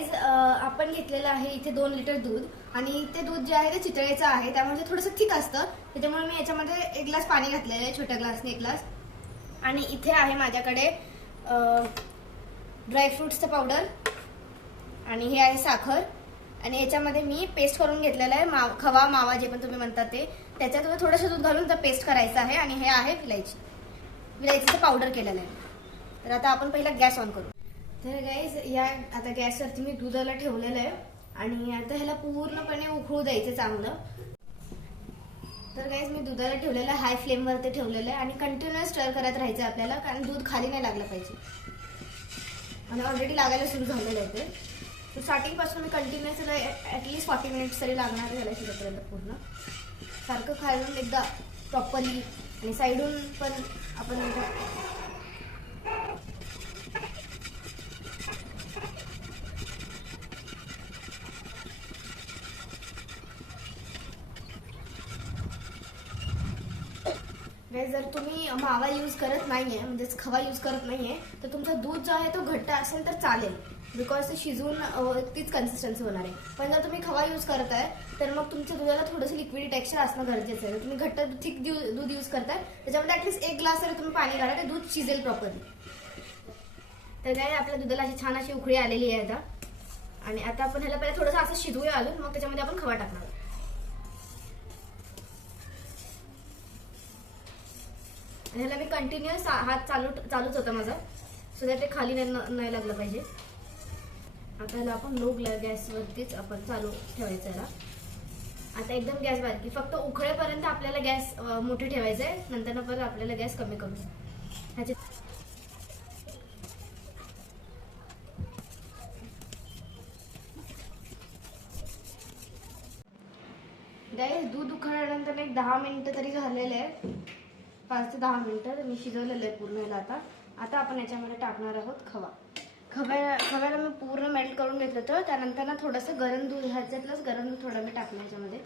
Guys आपण घेतलेलं आहे इथे 2 लिटर दूध आणि ते दूध जे आहे ते चितळेचं आहे, त्यामुळे थोडंसं थिक असतं. त्याच्यामुळे मी याच्यामध्ये 1 ग्लास पाणी घातलेलं आहे, छोट्या ग्लासने 1 ग्लास. आणि इथे आहे माझ्याकडे ड्रायफ्रुट्सचं पावडर आणि हे आहे साखर. आणि याच्यामध्ये मी पेस्ट करून घेतलेलं आहे खवा मावा जे पण तुम्ही म्हणता ते. त्याच्यात थोडंसं दूध घालून तर पेस्ट करायचं आहे. आणि हे आहे विलायचीचं पावडर केलेलं आहे. तर आता आपण पहिला गॅस ऑन करू. तर गाईज या आता गॅसवरती मी दुधाला ठेवलेलं आहे आणि आता ह्याला पूर्णपणे उकळू द्यायचं चांगलं. तर गाईज मी दुधाला ठेवलेलं हाय फ्लेमवरती ठेवलेलं आहे आणि कंटिन्युअस स्टर करत राहायचं आपल्याला, कारण दूध खाली नाही लागलं पाहिजे. आणि ऑलरेडी लागायला सुरू झालेलं आहे ते. तर स्टार्टिंगपासून मी कंटिन्युअस ॲटलीस्ट 40 मिनिट्स तरी लागणार झालं शिजपर्यंत पूर्ण. सारखं खालून एकदा प्रॉपरली आणि साईडून पण आपण जर तुम्ही मावा यूज करत नाहीये म्हणजेच खवा यूज करत नाहीये तर तुमचं दूध जो आहे तो घट्ट असेल तर चालेल, बिकॉज ते शिजून तीच कन्सिस्टन्सी होणार आहे. पण जर तुम्ही खवा यूज करताय तर मग तुमच्या दुधाला थोडंसं लिक्विड टेक्स्चर असणं गरजेचं आहे. तुम्ही घट्ट थिक दूध यूज करताय त्याच्यामध्ये ॲटलीस्ट 1 ग्लास तरी तुम्ही पाणी घाला, ते दूध शिजेल प्रॉपरली. तर काय आपल्या दुधाला अशी छान अशी उकळी आलेली आहे आता. आणि आता आपण ह्याला पहिला थोडंसं असं शिजवूया अजून, मग त्याच्यामध्ये आपण खवा टाकणार. आणि ह्याला मी कंटिन्युअस हात चालूच होता माझा, सो दॅट ते खाली नाही लागलं पाहिजे. आता ह्याला आपण लो गॅसवरतीच आपण चालू ठेवायचं याला. आता एकदम गॅस बारीक, फक्त उकळेपर्यंत आपल्याला गॅस मोठी ठेवायचं आहे, नंतर परत आपल्याला गॅस कमी करू. ह्याचे गॅस दूध उकळल्यानंतर एक 10 मिनिटं तरी झालेले आहे, 5 ते 10 मिनिटं मी शिजवलेलं आहे पूर्ण ह्याला. आता आपण याच्यामध्ये टाकणार आहोत खवा. खव्याला मी पूर्ण मेल्ट करून घेतलं होतं. त्यानंतर ना थोडंसं गरम दूध, ह्याच्यातलंच गरम दूध थोडं मी टाकलं ह्याच्यामध्ये.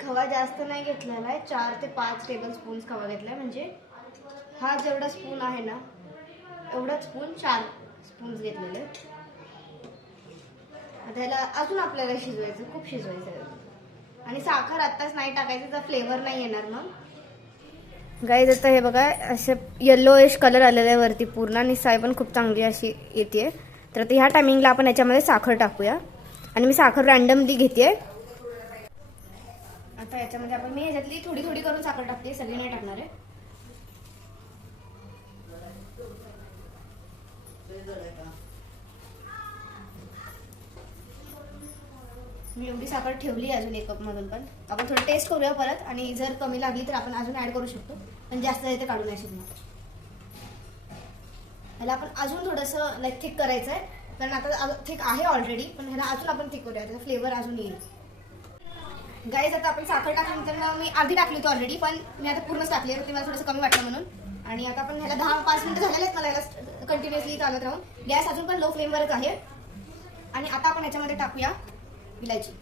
खवा जास्त नाही घेतलेला आहे, 4 ते 5 टेबलस्पून खवा घेतलाय. म्हणजे हा जेवढा स्पून आहे ना एवढाच स्पून 4 स्पून्स घेतलेले. आता ह्याला अजून आपल्याला शिजवायचं, खूप शिजवायचं आहे. आणि साखर आत्ताच नाही टाकायचं तर फ्लेवर नाही येणार मग. गाईज आता हे बघा असे येल्लोइश कलर आलेला आहे वरती पूर्ण आणि साय पण खूप चांगली अशी येते. तर आता ह्या टायमिंगला आपण याच्यामध्ये साखर टाकूया. आणि मी साखर रँडमली घेते. आता याच्यामध्ये आपण मी ह्याच्यातली थोडी थोडी करून साखर टाकते, सगळी नाही टाकणार आहे. मी एवढी साखर ठेवली अजून 1 कप मधून. पण आपण थोडं टेस्ट करूया परत, आणि जर कमी लागली तर आपण अजून ऍड करू शकतो, पण जास्त आहे ते काढू नाही शकणार. ह्याला आपण अजून थोडंसं लाईक थिक करायचं आहे, कारण आता थिक आहे ऑलरेडी, पण ह्याला अजून आपण थिक करूया, त्याचा फ्लेवर अजून येईल. गाईज आता आपण साखर टाकल्यानंतर मी अर्धी टाकली होती ऑलरेडी, पण मी आता पूर्णच टाकली होती, मला थोडंसं कमी वाटलं म्हणून. आणि आता आपण ह्याला 10-5 मिनिटं झालेले आहेत मला याला कंटिन्युअसली चालत राहून. गॅस अजून पण लो फ्लेमवरच आहे. आणि आता आपण याच्यामध्ये टाकूया विलायची.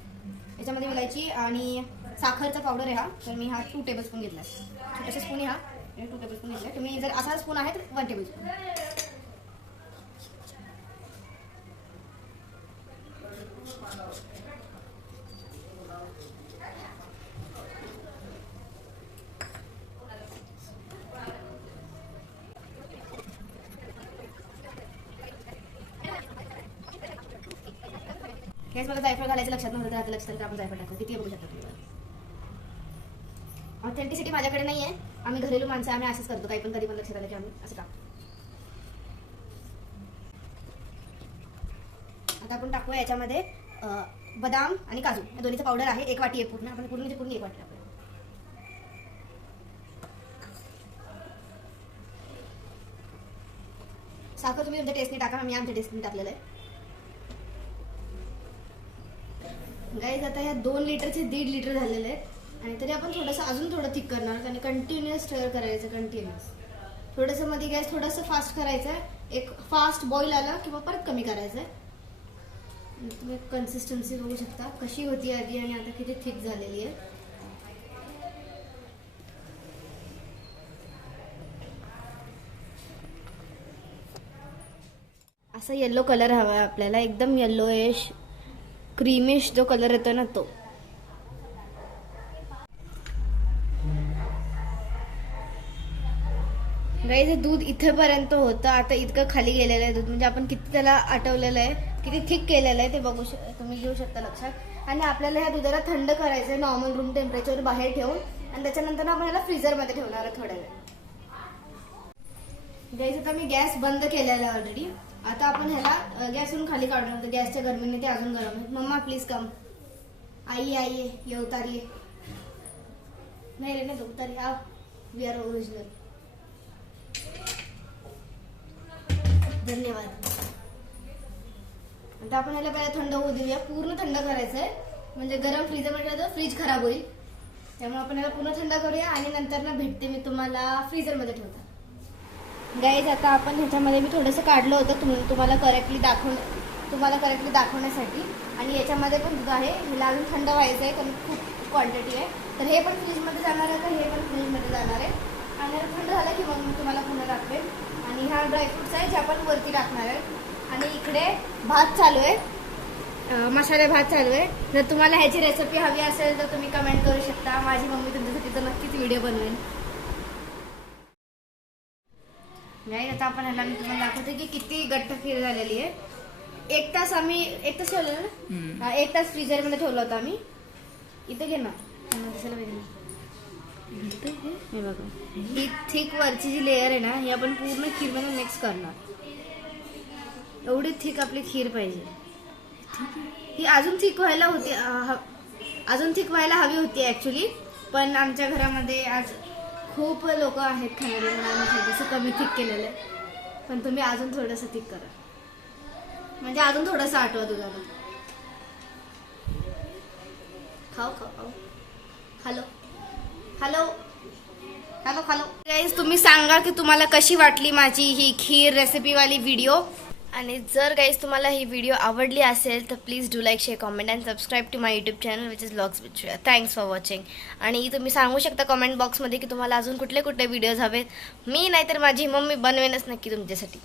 याच्यामध्ये विलायची आणि साखरचा पावडर आहे हा. तर मी हा 2 टेबलस्पून घेतला, छोटासा स्पून आहे हा, 2 टेबलस्पून घेतला. तुम्ही जर असा स्पून आहे तर 1 टेबलस्पून. हेच मला जायफळ घालायचं लक्षात नव्हतं, तर आता लक्षात तर आपण जायफळ टाकू. किती बघू शकता तुम्ही. ऑथेंटिसिटी माझ्याकडे नाही आहे, आम्ही घरेलू माणसं, आम्ही असंच करतो, काही पण कधी पण लक्षात आलं की आम्ही असं टाकतो. आता आपण टाकूया याच्यामध्ये बदाम आणि काजू या दोन्हीचं पावडर आहे. 1 वाटी आहे पूर्ण, आपण पूर्ण 1 वाटी टाकूया. साखर तुम्ही तुमच्या टेस्टने टाका, मी आमच्या टेस्टने टाकलेलं आहे. गाईज आता ह्या 2 लिटरचे 1.5 लिटर झालेले आहेत. आणि तरी आपण थोडंसं अजून थोडं थिक करणार आणि कंटिन्युअस स्टर करायचं कंटिन्युअस. थोडंसं मध्ये गॅस थोडंसं फास्ट करायचं आहे. एक फास्ट बॉईल आला किंवा परत कमी करायचं आहे. तुम्ही कन्सिस्टन्सी बघू शकता कशी होती आधी आणि आता किती थिक झालेली आहे. असा येलो कलर हवा आहे आपल्याला, एकदम येलोइश क्रीमिश जो कलर येतो ना तो. गाईस हे दूध इथेपर्यंत होतं, आता इतकं खाली गेलेलं आहे दूध, म्हणजे आपण किती त्याला आटवलेलं आहे, किती थिक केलेलं आहे ते बघू तुम्ही घेऊ शकता लक्षात. आणि आपल्याला ह्या दुधाला थंड करायचं आहे नॉर्मल रूम टेम्परेचर बाहेर ठेवून, आणि त्याच्यानंतर आपण ह्याला फ्रीझरमध्ये ठेवणार आहे थोड्या वेळ. गाईस आता मी गॅस बंद केलेला आहे ऑलरेडी. आता आपण ह्याला गॅसवरून खाली काढून होतं, गॅसच्या गरमीने ते अजून गरम आहे. मम्मा प्लीज कम, आई आई ये उतारिए. नाही रे नाही उतारिए, आ वी आर ओरिजिनल. धन्यवाद. आता आपण ह्याला पहिला थंड होऊ देऊया, पूर्ण थंड करायचं आहे, म्हणजे गरम फ्रीजरमध्ये तर फ्रीज खराब होईल. त्यामुळे आपण ह्याला पूर्ण थंड करूया आणि नंतर ना भेटते मी तुम्हाला फ्रीजरमध्ये ठेवता. गाईज आता आपण ह्याच्यामध्ये मी थोडंसं काढलं होतं तुम्हाला करेक्टली दाखवण्यासाठी. आणि याच्यामध्ये पण दूध आहे, ह्याला अजून थंड व्हायचं आहे कारण खूप क्वांटिटी आहे. तर हे पण फ्रीजमध्ये जाणार आहे, तर हे पण फ्रीजमध्ये जाणार आहे. आणि थंड झालं की मग मी तुम्हाला पुन्हा दाखवेन. आणि हा ड्रायफ्रूट्स आहे जे आपण वरती टाकणार आहे. आणि इकडे भात चालू आहे, मसाले भात चालू आहे. जर तुम्हाला ह्याची रेसिपी हवी असेल तर तुम्ही कमेंट करू शकता, माझी मम्मी तुमच्यासाठी तर नक्कीच व्हिडिओ बनवेल. आता आपण ह्याला मी तुम्हाला दाखवते की किती घट्ट खीर झालेली आहे. एक तास ठेवलेलं ना, 1 तास फ्रीजरमध्ये ठेवलं होतं आम्ही. इथे घे ना, हे बघा ही थिक वरची जी लेअर आहे ना, ही आपण पूर्ण खीरमध्ये मिक्स करणार. एवढी थिक आपली खीर पाहिजे. ही अजून थिक व्हायला हवी होती ऍक्च्युली, पण आमच्या घरामध्ये आज खूप लोक आहेत खाणारे, म्हणून कमी थिक केलेलं आहे. पण तुम्ही अजून थोडंसं थिक करा, म्हणजे अजून थोडंसं आठवा दुधाला. खाऊ hello hello hello hello guys, तुम्ही सांगा की तुम्हाला कशी वाटली माझी ही खीर रेसिपीवाली व्हिडिओ. आणि जर गाईज तुम्हाला ही व्हिडिओ आवडली असेल तर please do like share comment and subscribe to my YouTube channel which is vlogs with Shreya. Thanks for watching. आणि तुम्ही सांगू शकता कमेंट बॉक्समध्ये की तुम्हाला अजून कुठले कुठले व्हिडिओज हवेत. मी नाहीतर माझी मम्मी बनवेनच नक्की तुमच्यासाठी.